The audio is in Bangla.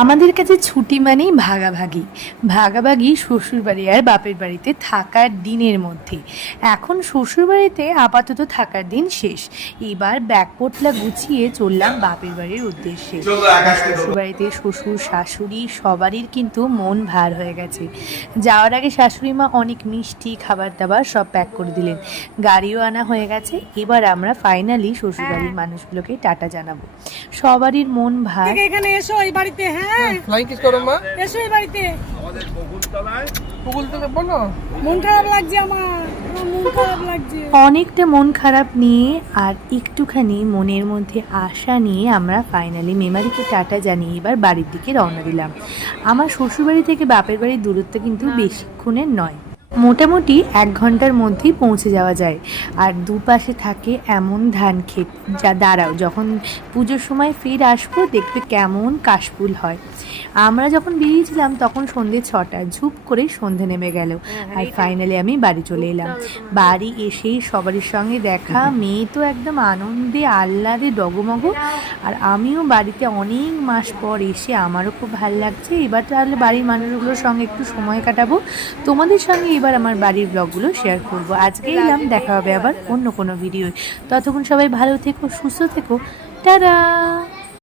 আমাদের কাছে ছুটি মানেই ভাগাভাগি ভাগাভাগি শ্বশুরবাড়ি আর বাপের বাড়িতে থাকার দিনের মধ্যে। এখন শ্বশুরবাড়িতে আপাতত থাকার দিন শেষ, এবার ব্যাগ পোটলা গুছিয়ে চললাম বাপের বাড়ির উদ্দেশ্যে। শ্বশুরবাড়িতে শ্বশুর শাশুড়ি সবারই কিন্তু মন ভার হয়ে গেছে। যাওয়ার আগে শাশুড়ি মা অনেক মিষ্টি খাবার দাবার সব প্যাক করে দিলেন, গাড়িও আনা হয়ে গেছে। এবার আমরা ফাইনালি শ্বশুরবাড়ির মানুষগুলোকে টাটা জানাবো। সবারই মন ভার। এখানে এসো এই বাড়িতে। হ্যাঁ ফ্লাইং কিস করো মা। এসো এই বাড়িতে। আমাদের বকুলতলায় বকুলতলা বলো। মন খারাপ লাগছে আমার মন খারাপ লাগছে অনেকটা মন খারাপ নিয়ে আর একটুখানি মনের মধ্যে আশা নিয়ে আমরা ফাইনালি মেমারিকে টাটা জানিয়ে এবার বাড়ির দিকে রওনা দিলাম। আমার শ্বশুরবাড়ি থেকে বাপের বাড়ির দূরত্ব কিন্তু বেশিক্ষণের নয়, মোটামুটি 1 ঘন্টার মধ্যেই পৌঁছে যাওয়া যায়। আর দুপাশে থাকে এমন ধান ক্ষেত, যা দাঁড়াও যখন পুজোর সময় ফের আসবো দেখবে কেমন কাশফুল হয়। আমরা যখন বেরিয়েছিলাম তখন সন্ধ্যে 6টা, ঝুপ করে সন্ধে নেমে গেল। আর ফাইনালি আমি বাড়ি চলে এলাম। বাড়ি এসেই সবারই সঙ্গে দেখা, মেয়ে তো একদম আনন্দে আহ্লাদে ডগমগ। আর আমিও বাড়িতে অনেক মাস পর এসে আমারও খুব ভালো লাগছে। এবার তাহলে বাড়ির মানুষগুলোর সঙ্গে একটু সময় কাটাবো, তোমাদের সঙ্গে এবার আমার বাড়ির ব্লগগুলো শেয়ার করব। আজকে এলাম, দেখা হবে আবার অন্য কোনো ভিডিও। ততক্ষণ সবাই ভালো থেকো, সুস্থ থেকো, টাটা।